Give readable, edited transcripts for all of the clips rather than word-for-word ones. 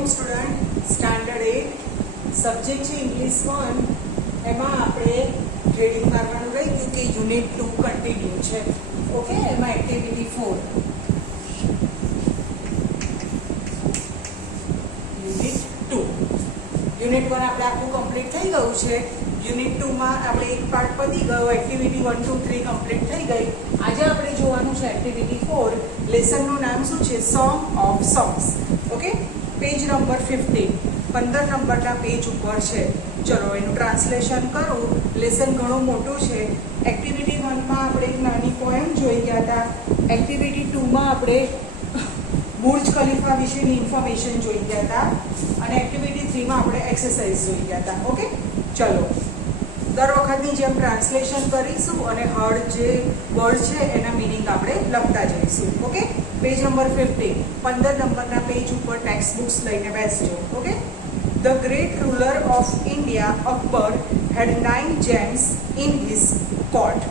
Welcome student standard 8 subject છે English 1 એમાં આપણે ટ્રેડિંગ મારવાનું રહી ગયું કે યુનિટ 2 કન્ટિન્યુ છે ઓકે એમાં એક્ટિવિટી 4 યુનિટ 2 યુનિટ 1 આપણે આખું કમ્પ્લીટ થઈ ગયું છે યુનિટ 2 માં આપણે એક પાર્ટ પતી ગયો એક્ટિવિટી 1 2 3 કમ્પ્લીટ થઈ ગઈ આજે આપણે જોવાનું છે એક્ટિવિટી 4 લેસનનું નામ શું છે song of songs okay page number 15 નંબરના પેજ ઉપર છે ચલો એનું ટ્રાન્સલેશન કરું લેસન ઘણું મોટું છે એક્ટિવિટી 1 માં આપણે એક નાની પોએમ જોઈ ગયા હતા એક્ટિવિટી 2 માં આપણે બુર્જ ખલીફા વિશેની ઇન્ફોર્મેશન જોઈ ગયા હતા અને એક્ટિવિટી 3 માં આપણે એક્સરસાઇઝ જોઈ ગયા હતા ઓકે ચલો દર વખતની જેમ ટ્રાન્સલેશન કરીશું અને હર્ડ જે વર્ડ છે એના મિનિંગ આપણે લખતા જઈશું ઓકે પેજ નંબર 15 નંબરના પેજ ઉપર ટેક્સ્ટ બુક્સ લઈને બેસજો okay the great ruler of India Akbar had 9 gems in his court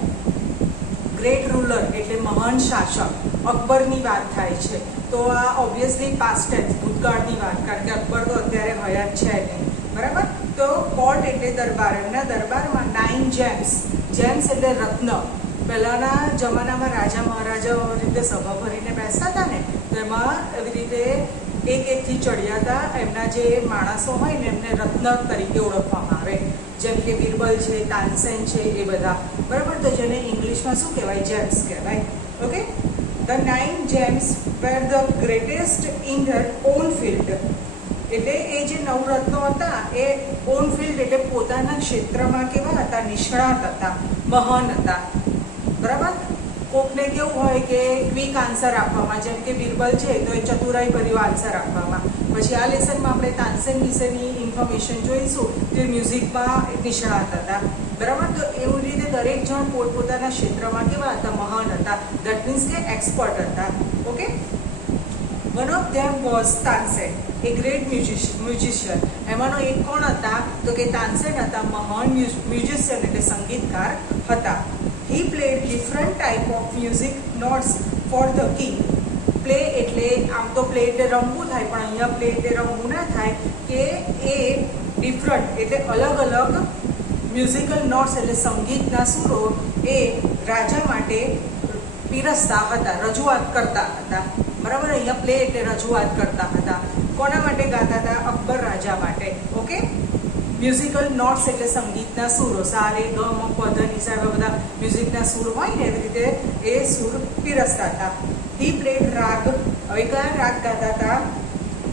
great ruler એટલે મહાન શાસક અકબરની વાત થાય છે તો આ ઓબ્વિયસલી પાસ્ટ ટેન્સ ભૂતકાળની વાત કારણ કે અકબર તો અત્યારે હયાત છે નહીં બરાબર તો કોર્ટ એટલે દરબાર એમના દરબારમાં 9 gems એટલે રત્ન પહેલાંના જમાનામાં રાજા મહારાજાઓ રીતે સભા ભરીને બેસતા હતા ને તો એમાં એવી રીતે એકથી ચડ્યા હતા એમના જે માણસો હોય ને એમને રત્ન તરીકે ઓળખવામાં આવે જેમ કે બિરબલ છે તાનસેન છે એ બધા બરાબર તો જેને ઇંગ્લિશમાં શું કહેવાય જેમ્સ કહેવાય okay the 9 gems were the greatest in their own field એટલે એ જે નવરત્નો હતા એ ઓન ફિલ્ડ એટલે પોતાના ક્ષેત્રમાં કેવા હતા નિષ્ણાત હતા મહાન હતા બરાબર કોકને કેવું હોય કે ક્વિક આન્સર આપવામાં જેમ કે બિરબલ છે તો એ ચતુરાઈ ભર્યો આન્સર આપવામાં પછી આ લેસનમાં આપણે તાનસેન વિશેની ઇન્ફોર્મેશન જોઈશું જે મ્યુઝિકમાં નિષ્ણાત હતા બરાબર તો એવી રીતે દરેક જણ પોતપોતાના ક્ષેત્રમાં કેવા હતા મહાન હતા દેટ મીન્સ કે એક્સપર્ટ હતા okay one of them was Tansen a great musician એમાંનો એક કોણ હતા તો કે તાનસેન હતા મહાન મ્યુઝિશિયન એટલે સંગીતકાર હતા he played different type of music notes for the king play એટલે આમ તો પ્લે એટલે રમવું થાય પણ અહીંયા પ્લે એટલે રમવું ના થાય કે એ ડિફરન્ટ એટલે અલગ અલગ મ્યુઝિકલ નોટ્સ એટલે સંગીતના સૂરો એ રાજા માટે પીરસતા હતા રજૂઆત કરતા હતા બરાબર અહીંયા પ્લે એટલે રજૂઆત કરતા હતા કોના માટે ગાતા હતા અકબર રાજા માટે ઓકે મ્યુઝિકલ નોટ્સ એટલે સંગીતના સૂરો સારે ગ મ પ ધ ની સાહેબ બધા મ્યુઝિકના સૂર હોય ને એવી રીતે એ સૂર પીરસતા હતા હી પ્લેડ રાગ હવે કયા રાગ ગાતા હતા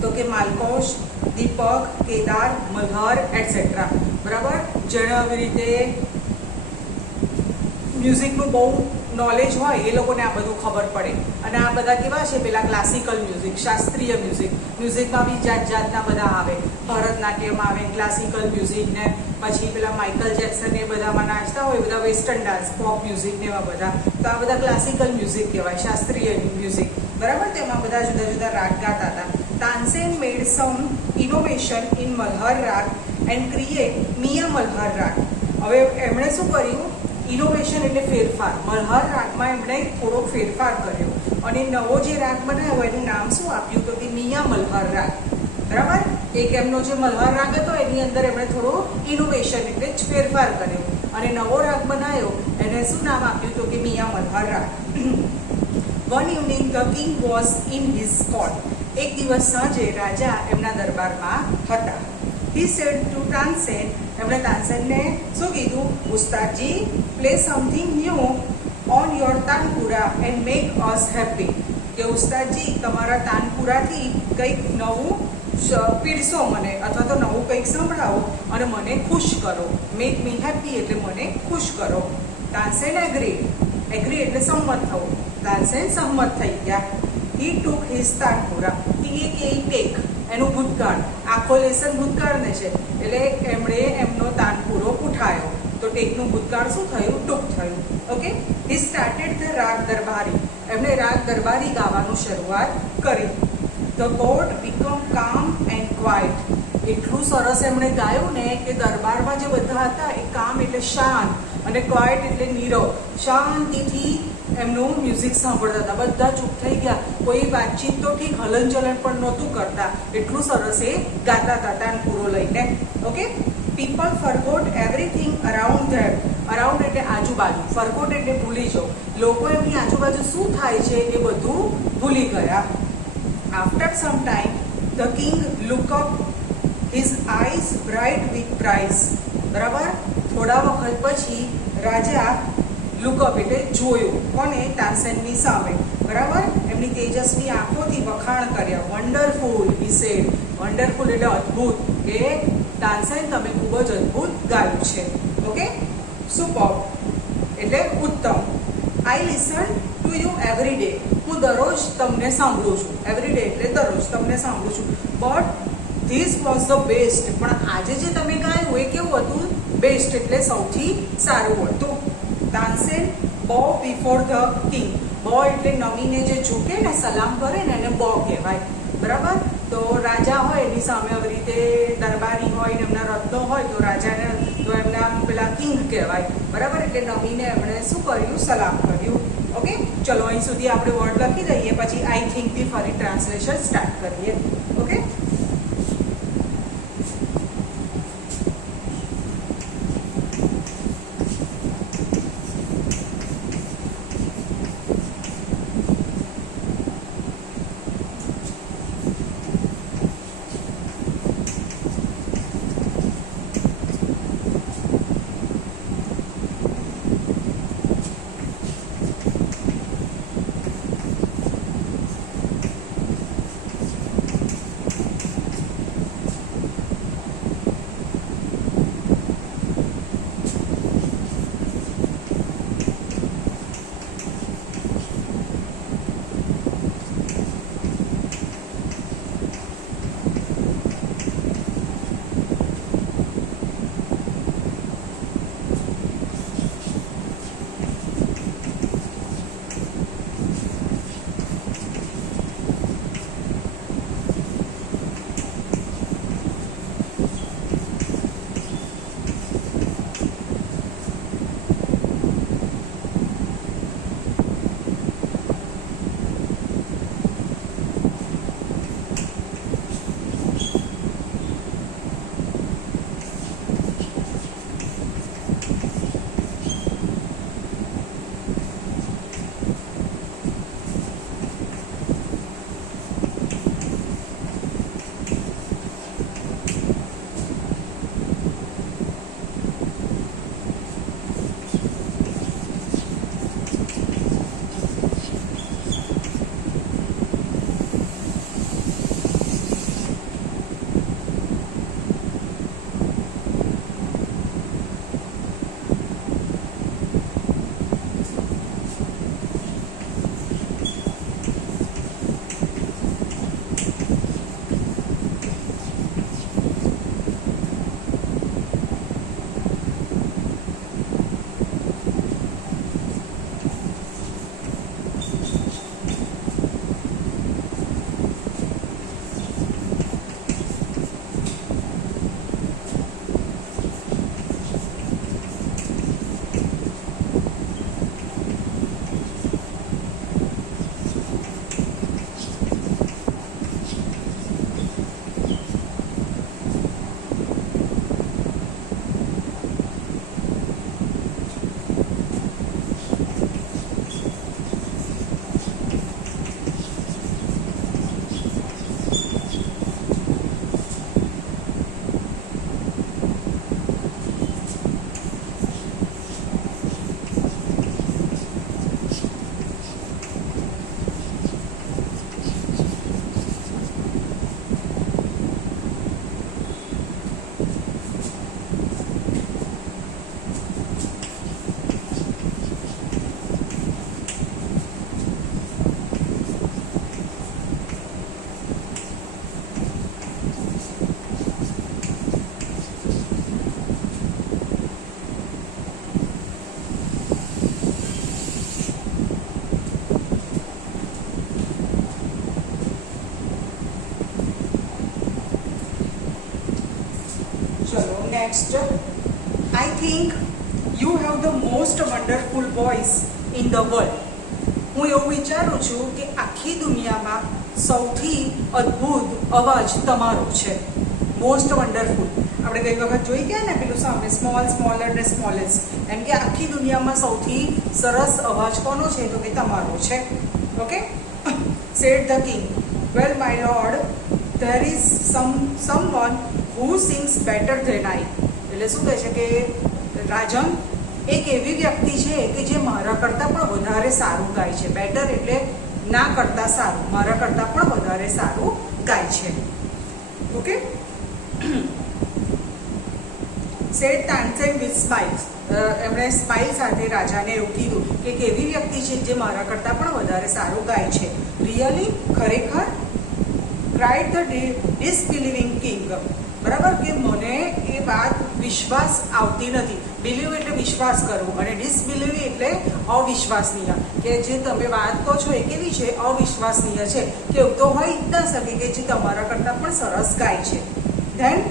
તો કે માલકોશ દીપક કેદાર મલ્હાર એટસેટ્રા બરાબર જેણે આવી રીતે મ્યુઝિકનું બહુ નોલેજ હોય એ લોકોને આ બધું ખબર પડે અને આ બધા કેવા છે પેલા ક્લાસિકલ મ્યુઝિક શાસ્ત્રીય મ્યુઝિકમાં બી જાત જાતના બધા આવે ભરતનાટ્યમ આવે ક્લાસિકલ મ્યુઝિક ને પછી પેલા માઇકલ જેક્સન એ બધામાં નાચતા હોય બધા વેસ્ટર્ન ડાન્સ પોપ મ્યુઝિક ને એવા બધા તો આ બધા ક્લાસિકલ મ્યુઝિક કહેવાય શાસ્ત્રીય મ્યુઝિક બરાબર તેમાં બધા જુદા જુદા રાગ ગાતા હતા તાનસેન મેડ સમ ઇનોવેશન ઇન મલ્હાર રાગ એન્ડ ક્રિએટ મિયા મલ્હાર રાગ હવે એમણે શું કર્યું ઇનોવેશન એટલે ફેરફાર મલ્હાર રાગમાં એમણે થોડો ફેરફાર કર્યો અને નવો જે રાગ બનાવ્યો એનું નામ શું આપ્યું તો કે મિયા મલ્હાર રાગ બરાબર એક એમનો જે મલ્હાર રાગ હતો એની અંદર એમણે થોડો ઇનોવેશન એટલે જ ફેરફાર કર્યો અને નવો રાગ બનાવ્યો એને શું નામ આપ્યું તો કે મિયા મલ્હાર રાગ one evening the king was in his court એક દિવસ સાંજે રાજા એમના દરબારમાં હતા હી સેડ ટુ તાનસેન એમણે તાનસેનને શું કીધું ઉસ્તાદજી play something new on your tanpura and make us happy કે ઉસ્તાદજી તમારા તાનપુરાથી કંઈક નવું પીરસો મને અથવા તો નવું કંઈક સંભળાવો અને મને ખુશ કરો મેક મી હેપી એટલે મને ખુશ કરો તાનસેન એગ્રી એટલે સંમત થવું તાનસેન સંમત થઈ ગયા હી ટુક હિઝ તાનપુરા ટેક એનું ભૂતકાળ આખો લેસન ભૂતકાળને છે એટલે એમણે એમનો તાનપુરો ઉઠાયો તો ટેકનું ભૂતકાળ શું થયું ટૂંક થયું ઓકે હી સ્ટાર્ટેડ ધ રાગ દરબારી એમણે રાગ દરબારી ગાવાનું શરૂઆત કરી ધ કોર્ટ બીકમ કામ એન્ડ ક્વાઇટ એટલું સરસ એમણે ગાયું ને કે દરબારમાં જે બધા હતા એ કામ એટલે શાંત અને ક્વાઇટ એટલે નીરવ શાંતિથી એમનું મ્યુઝિક સાંભળતા હતા, બધા ચૂપ થઈ ગયા, કોઈ વાતચીત તો ઠીક હલનચલન પણ નહોતું કરતા, એટલું સરસ એ ગાતા હતા તાનપુરો લઈને. Okay, people forgot everything around them. Around એટલે આજુબાજુ, ફરગોટ એટલે ભૂલી જાઓ. લોકો એમની આજુબાજુ શું થાય છે એ બધું ભૂલી ગયા. After some time the king look up, his eyes bright with prize. બરાબર, થોડા વખત પછી રાજા લુકઅપ એટલે જોયું, કોને? તાનસેનની સામે. બરાબર, એમની તેજસ્વી આંખોથી વખાણ કર્યા. Wonderful he said. વન્ડરફુલ એટલે અદ્ભુત, કે તાનસેન તમે ખૂબ જ અદ્ભુત ગાયું છે. ઓકે, સુપર એટલે ઉત્તમ. I listen to you every day. હું દરરોજ તમને સાંભળું છું. એવરી ડે એટલે દરરોજ તમને સાંભળું છું. But this was the best. પણ આજે જે તમે ગાયું એ કેવું હતું? બેસ્ટ એટલે સૌથી સારું હતું. તાનસેન બો બિફોર ધ કિંગ. બો એટલે નમીને જે ઝૂકે ને, સલામ કરે ને, એને બો કહેવાય. બરાબર, તો રાજા હોય એની સામે આવી રીતે દરબારી હોય ને એમના રત્નો હોય તો રાજાને તો એમના પેલા કિંગ કહેવાય. બરાબર, એટલે નમીને એમણે શું કર્યું? સલામ કર્યું. ઓકે, ચલો અહીં સુધી આપણે વર્ડ લખી દઈએ, પછી આઈ થિંકથી ફરી ટ્રાન્સલેશન સ્ટાર્ટ કરીએ. Okay, Next, I think you have the most wonderful voice in the world. હું એવું વિચારું છું કે આખી દુનિયામાં સૌથી અદ્ભુત અવાજ તમારો છે. Most wonderful. આપણે ગઈ વખત જોઈ ગયા ને પેલું સામે સ્મોલ સ્મોલર ને સ્મોલેસ્ટ, એમ કે આખી દુનિયામાં સૌથી સરસ અવાજ કોનો છે? તો કે તમારો છે. Okay. Said the king, well my lord, there is someone who sings better than I. એટલે શું કહે છે કે રાજન, એક એવી વ્યક્તિ છે કે જે મારા કરતાં પણ વધારે સારું ગાય છે. બેટર એટલે ના કરતાં સારું, મારા કરતાં પણ વધારે સારું ગાય છે. Okay. Said Tansen with smiles, એમણે સ્માઇલ સાથે રાજાને એવું કીધું કે એક એવી વ્યક્તિ છે જે મારા કરતાં પણ વધારે સારું ગાય છે. રિયલી, ખરેખર? Cried the disbelieving king. બરાબર, કે મને એ વાત વિશ્વાસ આવતી નથી. બિલીવ એટલે વિશ્વાસ કરવું, અને ડિસબિલીવ એટલે અવિશ્વસનીય, કે જે તમે વાત કહો છો એ કેવી છે? અવિશ્વસનીય છે, કે એવું તો હોય જ ના શકે કે જે તમારા કરતાં પણ સરસ ગાય છે. Then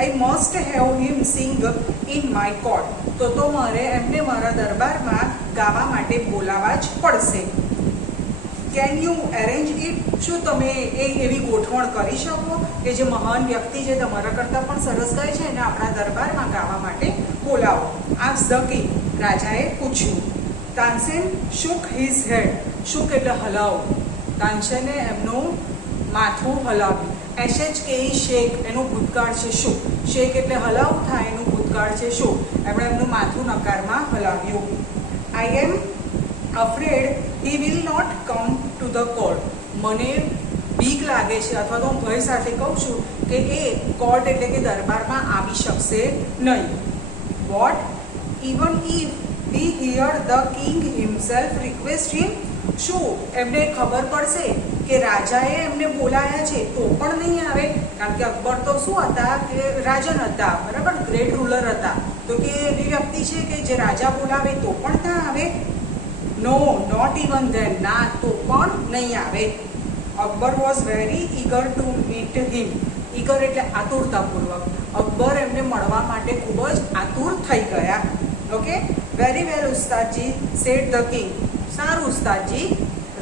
I must have him sing in my court. તો મારે એમને મારા દરબારમાં ગાવા માટે બોલાવવા જ પડશે. Can you arrange it? શું તમે એવી ગોઠવણ કરી શકો કે જે મહાન વ્યક્તિ જે તમારા કરતાં પણ સરસ ગાય છે એને આપણા દરબારમાં ગાવા માટે બોલાવો? આસ્ક ધ કિંગ, રાજાએ પૂછ્યું. Tansen shook his head. Shook એટલે હલાવ. તાનસેને એમનું માથું હલાવ્યું. SHKE શેક એનું ભૂતકાળ છે શુક. શેક એટલે હલાવ થાય, એનું ભૂતકાળ છે શુક. એમણે એમનું માથું નકારમાં હલાવ્યું. આઈ એમ afraid he will not come to the court. મને બીક લાગે છે, અથવા તો હું ભય સાથે કહું છું કે એ કોર્ટ એટલે કે દરબારમાં આવી શકશે નહીં. What? Even if we hear the king himself request him. શું એમને ખબર પડશે કે રાજાએ એમને બોલાયા છે તો પણ નહીં આવે? કારણ કે અકબર તો શું હતા? કે રાજન હતા, બરાબર, ગ્રેટ રૂલર હતા. તો કે એવી વ્યક્તિ છે કે જે રાજા બોલાવે તો પણ ના આવે? નો, નોટ ઇવન ધેન. ના, તો પણ નહીં આવે. Akbar was very eager to meet him. Eager એટલે આતુરતાપૂર્વક. અકબર એમને મળવા માટે ખૂબ જ આતુર થઈ ગયા. ઓકે. વેરી વેલ ઉસ્તાદજી, સેડ ધ કિંગ. સારું ઉસ્તાદજી.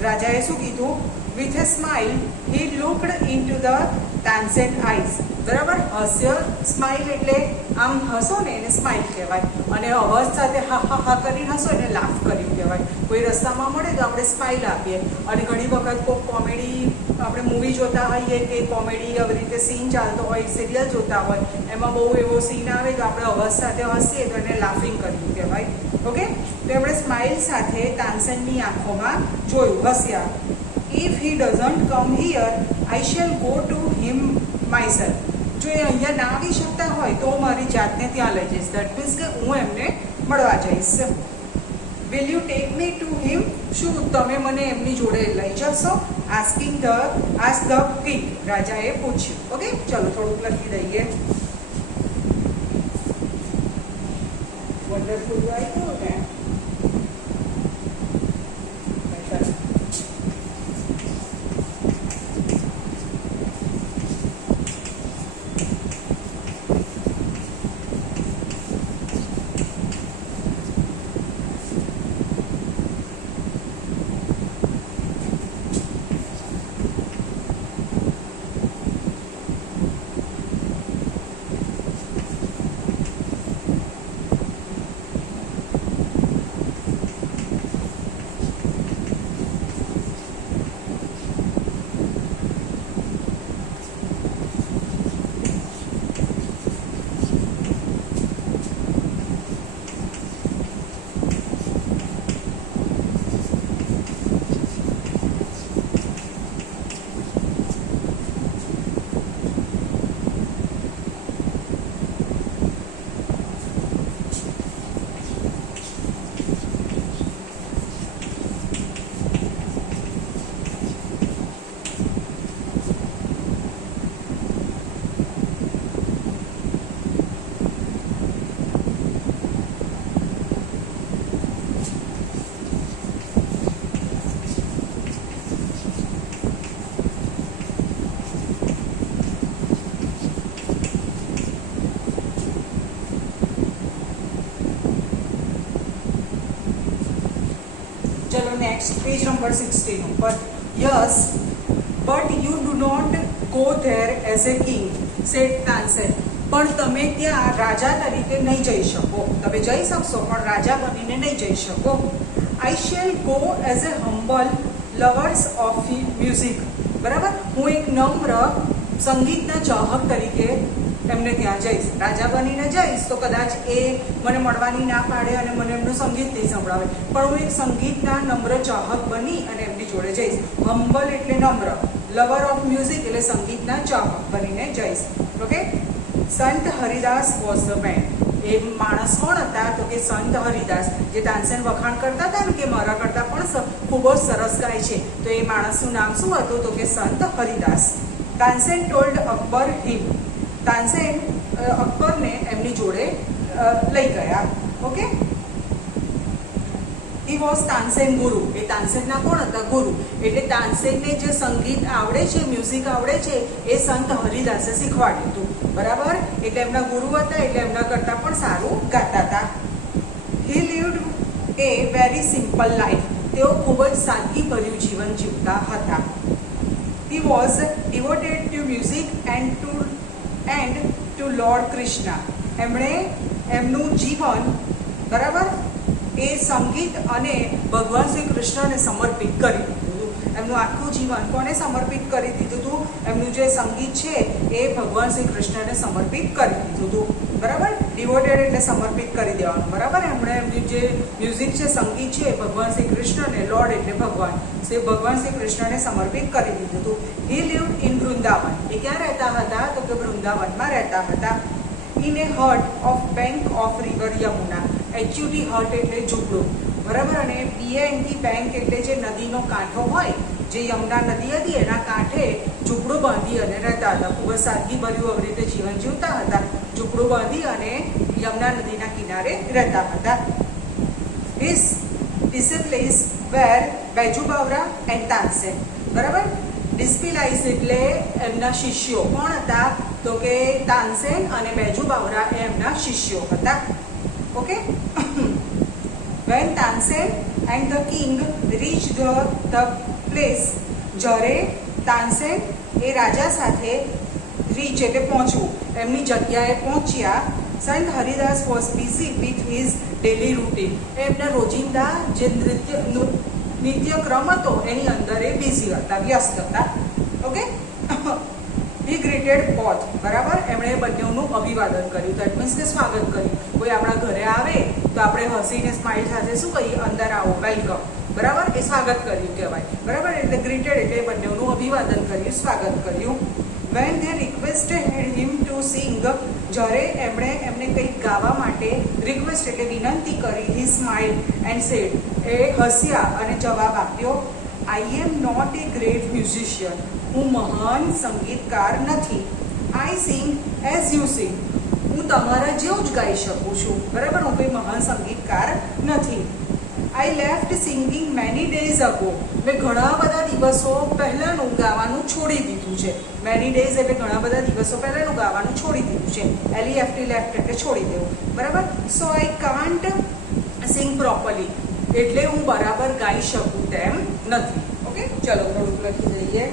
રાજાએ શું કીધું? With a smile he looked into the Tansen eyes. બરાબર, હાસ્ય. સ્માઇલ એટલે આમ હસો ને એને સ્માઇલ કહેવાય, અને અવાજ સાથે હા હા હા કરીને હસો એને લાફ કર્યું કહેવાય. કોઈ રસ્તામાં મળે તો આપણે સ્માઇલ આપીએ. અને ઘણી વખત કોઈ કોમેડી આપણે મૂવી જોતા હોઈએ કે કોમેડી આવી રીતે સીન ચાલતો હોય, સિરિયલ જોતા હોય, એમાં બહુ એવો સીન આવે તો આપણે અવાજ સાથે હસીએ તો એને લાફિંગ કર્યું કહેવાય. ઓકે. તો એમણે સ્માઇલ સાથે તાનસેનની આંખોમાં જોયું, હસ્યા. If he doesn't come here I shall go to him myself. જો એ અહીંયા ના આવી શકતા હોય તો મારી જાતને ત્યાં લઈ જઈશ. દેટ મીન્સ કે હું એમને મળવા જઈશ. Will you take me to him? શું તમે મને એમની જોડે લઈ જશો? આસ્ક ધ કિંગ, રાજાએ પૂછ્યું. ઓકે, ચલો થોડુંક લખી દઈએ. વન્ડરફુલ આવ્યું ને? next page number 16 ઉપર. Yes, but you do not go there as a king, said Tansen. પણ તમે ત્યાં રાજા તરીકે નહીં જઈ શકો. તમે જઈ શકશો પણ રાજા બનીને નહીં જઈ શકો. I shall go as a humble lovers of music. બરાબર, હું એક નમ્ર સંગીતના ચાહક તરીકે એમને ત્યાં જઈશ. રાજા બનીને જઈશ તો કદાચ એ મને મળવાની ના પાડે અને મને એમનું સંગીત નહીં સંભળાવે, પણ હું એક સંગીતના નમ્ર ચાહક બની અને એમની જોડે જઈશ. હમ્બલ એટલે નમ્ર, લવર ઓફ મ્યુઝિક એટલે સંગીતના ચાહક બનીને જઈશ. ઓકે. સંત હરિદાસ વોઝ ધ મેન. એ માણસ કોણ હતા? તો કે સંત હરિદાસ, જે તાનસેન વખાણ કરતા હતા ને કે મારા કરતાં પણ ખૂબ જ સરસ ગાય છે, તો એ માણસનું નામ શું હતું? તો કે સંત હરિદાસ. તાનસેન ટોલ્ડ અકબર હિમ. તાનસેન અકબરને એમની જોડે લઈ ગયા. ઓકે. હી વોઝ તાનસેન ગુરુ. એ તાનસેનના કોણ હતા? ગુરુ. એટલે તાનસેનને જે સંગીત આવડે છે, મ્યુઝિક આવડે છે, એ સંત હરિદાસે શીખવાડ્યું હતું. બરાબર, એટલે એમના ગુરુ હતા, એટલે એમના કરતાં પણ સારું ગાતા હતા. He lived a very simple life. તેઓ ખૂબ જ સાદગીભર્યું જીવન જીવતા હતા. He was devoted to music and to lord Krishna. એમણે એમનું જીવન, બરાબર, એ સંગીત અને ભગવાન શ્રી કૃષ્ણને સમર્પિત કરી દીધું. એમનું આખું જીવન કોને સમર્પિત કરી દીધું હતું? એમનું જે સંગીત છે એ ભગવાન શ્રી કૃષ્ણને સમર્પિત કરી દીધું હતું. બરાબર, ડિવોટેડ એટલે સમર્પિત કરી દેવાનું. બરાબર, એમણે એમનું જે મ્યુઝિક છે, સંગીત છે, ભગવાન શ્રી કૃષ્ણને, લોર્ડ એટલે ભગવાન શ્રી કૃષ્ણને સમર્પિત કરી દીધું હતું. હી લીવ્ડ ઇન વૃંદાવન. એ ક્યાં રહેતા હતા? તો કે વૃંદાવનમાં રહેતા હતા. In A Hut of bank of river Yamuna. HUT હટ એટલે ઝૂંપડું. બરાબર, અને BANK બેંક એટલે જે નદીનો કાંઠો હોય, જે યમુના નદી હતી એના કાંઠે ઝૂંપડું બાંધી અને રહેતા હતા. ખૂબ જ સાદગીભર્યું આવી રીતે જીવન જીવતા હતા. ઝૂંપડું બાંધી અને યમુના નદીના કિનારે રહેતા હતા. His disciples were Baiju Bawra and Tansen. બરાબર, ડિસ્પિલાઇઝ એટલે એમના શિષ્યો. કોણ હતા? તો કે તાનસેન અને બેજુ બાવરા એ એમના શિષ્યો હતા. Okay. When Tansen and the king reached the place, જ્યારે તાનસેન એ રાજા સાથે રીચ એટલે પહોંચવું, એમની જગ્યાએ પહોંચ્યા. સંત Haridas was busy with his daily routine. એમના રોજિંદા જે નિત્યક્રમ હતો એની અંદર એ બિઝી હતા, વ્યસ્ત હતા. ઓકે. હી ગ્રીટેડ બોથ. બરાબર, એમણે બંનેનું અભિવાદન કર્યું. દેટ મીન્સ કે સ્વાગત કર્યું. કોઈ આપણા ઘરે આવે તો આપણે હસીને સ્માઇલ સાથે શું કહીએ? અંદર આવો, વેલકમ. બરાબર, એ સ્વાગત કર્યું કહેવાય. બરાબર, એટલે ગ્રીટેડ એટલે બંનેનું અભિવાદન કર્યું, સ્વાગત કર્યું. When they requested him to sing. જ્યારે એમણે એમને કંઈક ગાવા માટે રિક્વેસ્ટ એટલે વિનંતી કરી. He smile and said. એ હસ્યા અને જવાબ આપ્યો. I am not a great musician. હું મહાન સંગીતકાર નથી. I sing as you sing. હું તમારા જેવું જ ગાઈ શકું છું. બરાબર, હું કોઈ મહાન સંગીતકાર નથી. I left singing many days ago. મેં ઘણા બધા દિવસો પહેલાંનું ગાવાનું છોડી દીધું છે. મેની ડેઝ એટલે ઘણા બધા દિવસો પહેલાંનું ગાવાનું છોડી દીધું છે. LEFT લેફ્ટ એટલે છોડી દેવું. બરાબર. સો આઈ કાન્ટ સિંગ પ્રોપરલી. એટલે હું બરાબર ગાઈ શકું તેમ નથી. ઓકે, ચલો થોડુંક લખી દઈએ.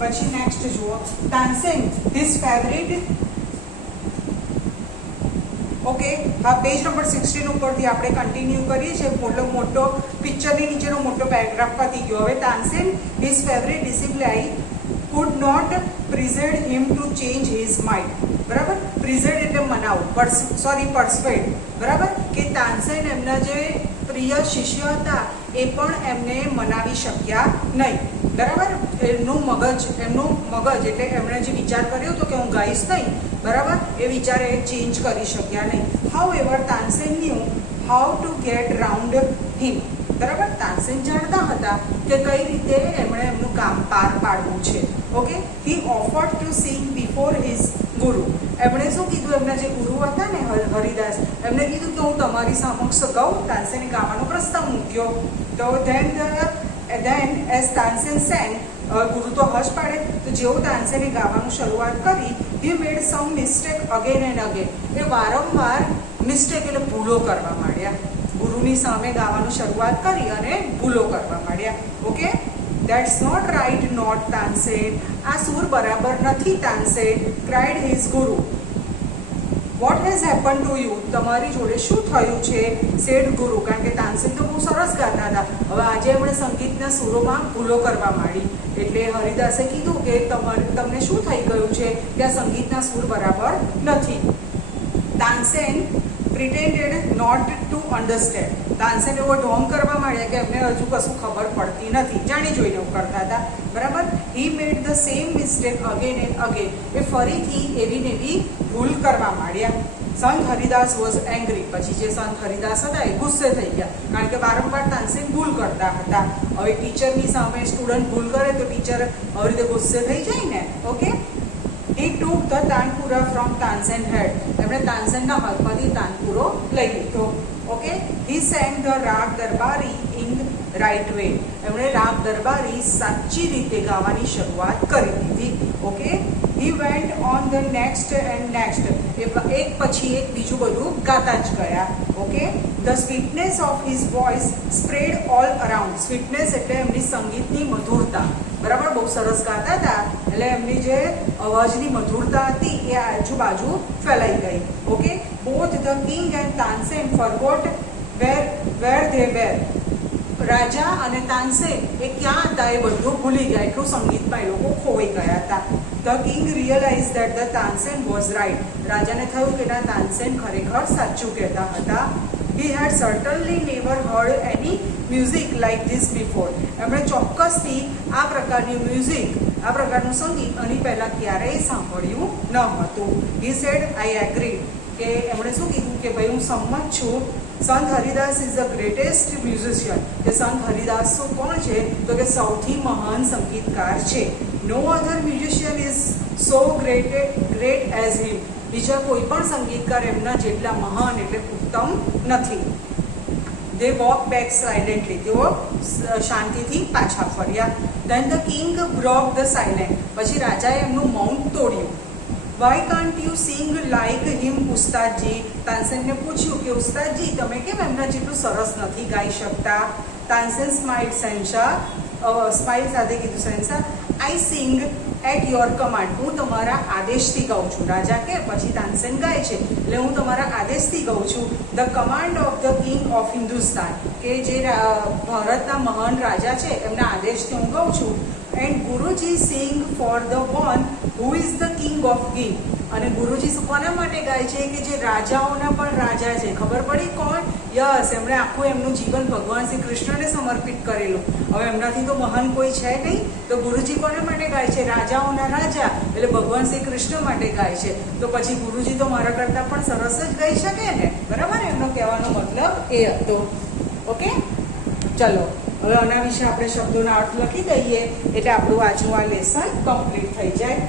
પછી નેક્સ્ટ જુઓ, તાનસેન હિઝ ફેવરિટ. ઓકે, હા પેજ નંબર 16 ઉપરથી આપણે કન્ટિન્યુ કરીએ છીએ. મોટો પિક્ચરની નીચેનો મોટો પેરેગ્રાફ પતી ગયો. હવે Tansen his favourite disciple could not persuade him to change his mind. બરાબર, persuade એટલે મનાવવું, persuade. બરાબર, કે તાનસેન એમના જે પ્રિય શિષ્ય હતા એ પણ એમને મનાવી શક્યા નહીં. બરાબર, એમનું મગજ એટલે એમણે જે વિચાર કર્યો હતો કે હું ગાઈશ નહીં, બરાબર, એ વિચાર એ ચેન્જ કરી શક્યા નહીં. However, Tansen knew how to get round him. બરાબર, તાનસેન જાણતા હતા કે કઈ રીતે એમણે એમનું કામ પાર પાડવું છે. Okay, he offered to sing before his guru. એમણે શું કીધું, એમના જે ગુરુ હતા ને હરિદાસ, એમણે કીધું કે હું તમારી સમક્ષ ગાઉં. તાનસેને ગાવાનો પ્રસ્તાવ મૂક્યો. તો then as તાનસેન sang, ગુરુ તો હશ પાડે. તો જેવું તાનસેને ગાવાનું શરૂઆત કરી, he made some mistake again and again. એ વારંવાર મિસ્ટેક એટલે ભૂલો કરવા માંડ્યા. ગુરુની સામે ગાવાનું શરૂઆત કરી અને ભૂલો કરવા માંડ્યા. Okay, that's not right not Tansen. આ સૂર બરાબર નથી Tansen. Cried his guru. What has happen to you? તમારી જોડે શું થયું છે? સેડ ગુરુ. કારણ કે તાનસેન તો બહુ સરસ ગાતા હતા. હવે આજે એમણે સંગીતના સૂરોમાં ભૂલો કરવા માંડી. એટલે હરિદાસે કીધું કે તમને શું થઈ ગયું છે કે આ સંગીતના સૂર બરાબર નથી. Tansen pretended not to understand. Tansen એવો ઢોંગ કરવા માંડ્યા કે એમને હજુ કશું ખબર પડતી નથી, જાણી જોઈને એવું કરતા હતા. બરાબર, he made the same mistake again and again. એ ફરીથી એવી ને એવી ભૂલ કરવા માંડ્યા. સંત હરિદાસ વોઝ એંગ્રી. પછી જે સંત હરિદાસ હતા એ ગુસ્સે થઈ ગયા, કારણ કે વારંવાર તાનસેન ભૂલ કરતા હતા. હવે ટીચરની સામે સ્ટુડન્ટ ભૂલ કરે તો ટીચર આવી રીતે ગુસ્સે થઈ જાય ને. Okay, he took the tanpura from Tansen head. એમણે તાનસેનના હાથમાંથી તાનપુરો લઈ લીધો. ઓકે, he sang the રાગ દરબારી in right way. એમણે રાગ દરબારી સાચી રીતે ગાવાની શરૂઆત કરી દીધી. Okay, he went on the next and next. એક પછી એક બીજું બધું ગાતા જ ગયા. Okay, the sweetness of his voice spread all around. sweetness એટલે એમની સંગીતની મધુરતા. બરાબર, બહુ સરસ ગાતા હતા એટલે એમની જે અવાજની મધુરતા હતી એ આજુબાજુ ફેલાઈ ગઈ. Okay, both the king and Tansen forgot where they were. રાજા અને તાનસેન એ ક્યાં હતા એ બધું ભૂલી ગયા. એટલું સંગીતમાં એ લોકો ખોવાઈ ગયા હતા. The king realized that the Tansen was right. રાજાને થયું કે ના, તાનસેન ખરેખર સાચું કહેતા હતા. He had certainly never heard any music like this before. એમણે ચોક્કસથી આ પ્રકારની મ્યુઝિક, આ પ્રકારનું સંગીત આની પહેલાં ક્યારેય સાંભળ્યું ન હતું. He said, I agree. કે એમણે શું કીધું કે ભાઈ હું સંમત છું. સંત Haridas is the greatest musician. કે સંત હરિદાસ શું કોણ છે? તો કે સૌથી મહાન સંગીતકાર છે. No other musician is so great as him. બીજા કોઈ પણ સંગીતકાર એમના જેટલા મહાન એટલે ઉત્તમ નથી. They walked back silently. તેઓ શાંતિથી પાછા ફર્યા. Then the king broke the silence. પછી રાજાએ એમનું મૌન તોડ્યું. Why can't you sing like him, ઉસ્તાદજી? તાનસેનને પૂછ્યું કે ઉસ્તાદજી તમે કેમ એમના જેટલું સરસ નથી ગાઈ શકતા? તાનસેન સ્માઇલ સાથે કીધું, શહેનશાહ, આઈ સિંગ એટ યોર કમાન્ડ. હું તમારા આદેશથી ગાઉં છું. રાજા કે પછી તાનસેન ગાય છે એટલે હું તમારા આદેશથી ગાઉં છું. The command of the king of Hindustan. કે જે ભારતના મહાન રાજા છે એમના આદેશથી હું ગાઉં છું. And Guruji sing for the one who is the king of king. અને ગુરુજી કોના માટે ગાય છે? કે જે રાજાઓના પણ રાજા છે. ખબર પડી કોણ? યસ, એમણે આખું એમનું જીવન ભગવાન શ્રી કૃષ્ણને સમર્પિત કરેલું. હવે એમનાથી તો મહાન કોઈ છે નહીં. તો ગુરુજી કોના માટે ગાય છે? રાજાઓના રાજા એટલે ભગવાન શ્રી કૃષ્ણ માટે ગાય છે. તો પછી ગુરુજી તો મારા કરતાં પણ સરસ જ ગાઈ શકે ને. બરાબર, એમનો કહેવાનો મતલબ એ હતો. ઓકે, ચલો હવે આના વિશે આપણે શબ્દોના અર્થ લખી દઈએ એટલે આપણું આજનું આ લેસન કમ્પ્લીટ થઈ જાય.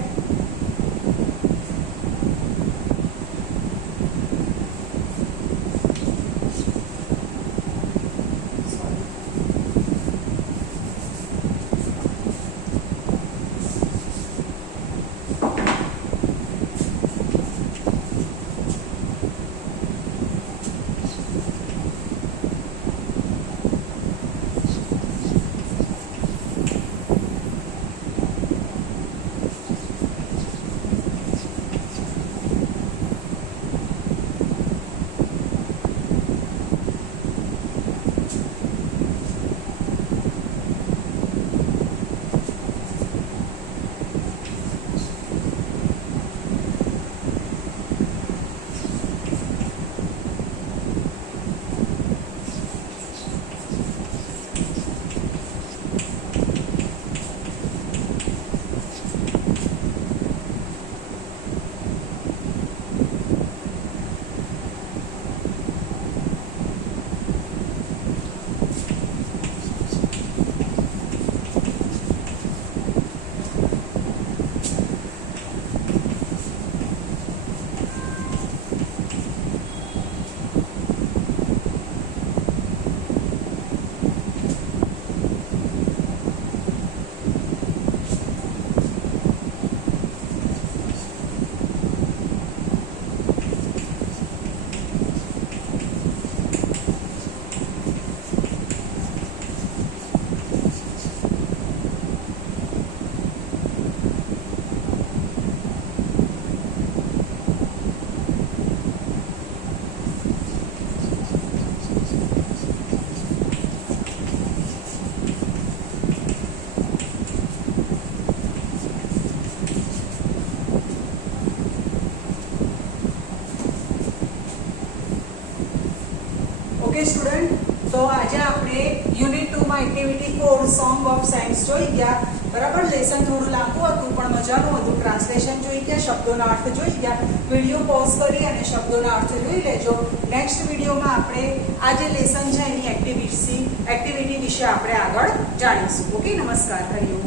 ઓકે સ્ટુડન્ટ, તો આજે આપણે યુનિટ 2 માં એક્ટિવિટી 4 સોંગ ઓફ સાયન્સ જોઈ ગયા. બરાબર, લેસન થોડું લાંબુ હતું પણ મજાનું હતું. ટ્રાન્સલેશન જોઈ ગયા, શબ્દોના અર્થ જોઈ ગયા. વિડીયો પોઝ કરી અને શબ્દોના અર્થ જોઈ લેજો. નેક્સ્ટ વિડીયોમાં આપણે આ જે લેસન છે એની એક્ટિવિટી વિશે આપણે આગળ જાણીશું. ઓકે, નમસ્કાર, હરિઓમ.